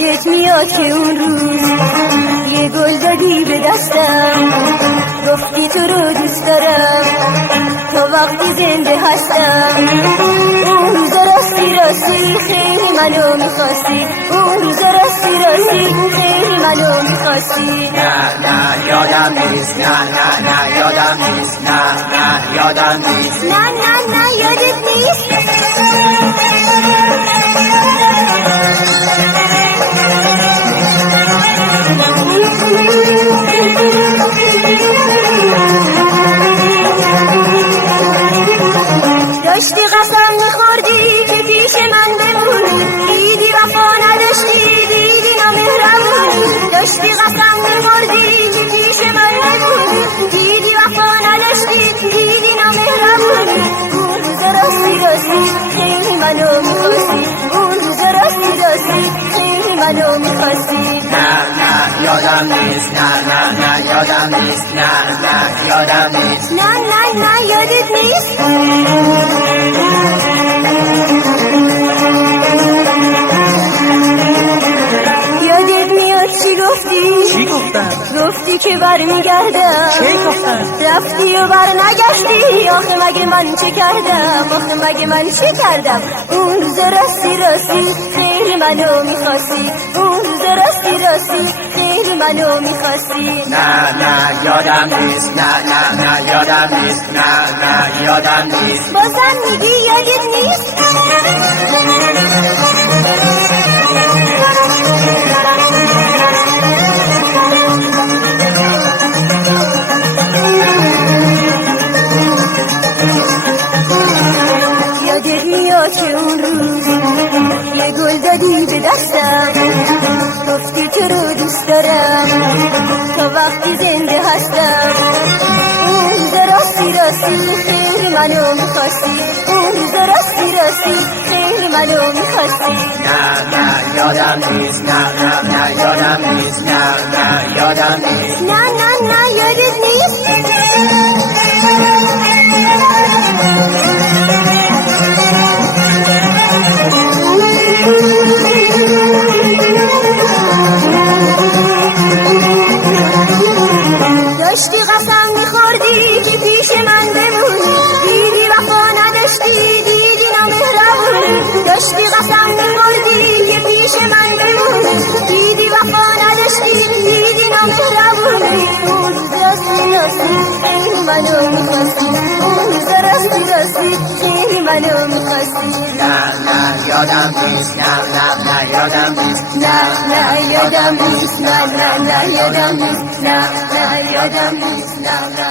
یادت میاد که اون روز یه گل دادی به دستم، گفتی تو رو دوست دارم تا وقتی زنده هستم. اون روز راستی راستی خیلی منو میخواستی، اون روز راستی راستی خیلی منو میخواستی. نه یادم نیست، نه یادم نیست، نه یادم نیست، نه یادت نیست. داشتی قسم میخوردی که پیش من بمونی، دیدی وفا نداشتی، دیدی نامهربونی. داشتی قسم میخوردی که پیش من بمونی، دیدی وفا نداشتی، دیدی نامهربونی. اون روز راستی راستی خیلی منو میخواستی، اون روز راستی راستی خیلی منو میخواستی. نه یادم نیست، نه یادم نیست، نه یادم نیست، نه یادت نیست. یادت میاد چی گفتی؟ چی گفتم؟ گفتی که برمیگردم. چی گفتم؟ رفتی و بر نگشتی. آخه مگه من چه کردم؟ آخه مگه من چه کردم؟ اون روز راستی راستی خیلی منو میخواستی، اون روز راستی راستی خیلی منو میخواستی. نه یادم نیست، نه یادم نیست، نه یادم نیست. بازم میگی یادت نیست؟ یادت میاد که اون روز یه گل دادی به دستم، گفتی تو رو دوست دارم تا وقتی زنده هستم. اون روز راستی راستی خیلی منو میخواستی، اون روز راستی راستی خیلی منو میخواستی. نه یادم نیست، نه یادم نیست، نه یادم نیست. نه یادت نیست. داشتی قسم میخوردی که پیش من بمونی، دیدی وفا نداشتی، دیدی نامهربونی. داشتی قسم میخوردی که پیش من بمونی، دیدی وفا نداشتی، دیدی نامهربونی. اون روز راستی راستی خیلی منو میخواستی، اون روز راستی راستی خیلی منو میخواستی. نه یادم نیست، نه یادم نیست، نه یادم نیست، نه یادم نیست، نه یادم نیست، نه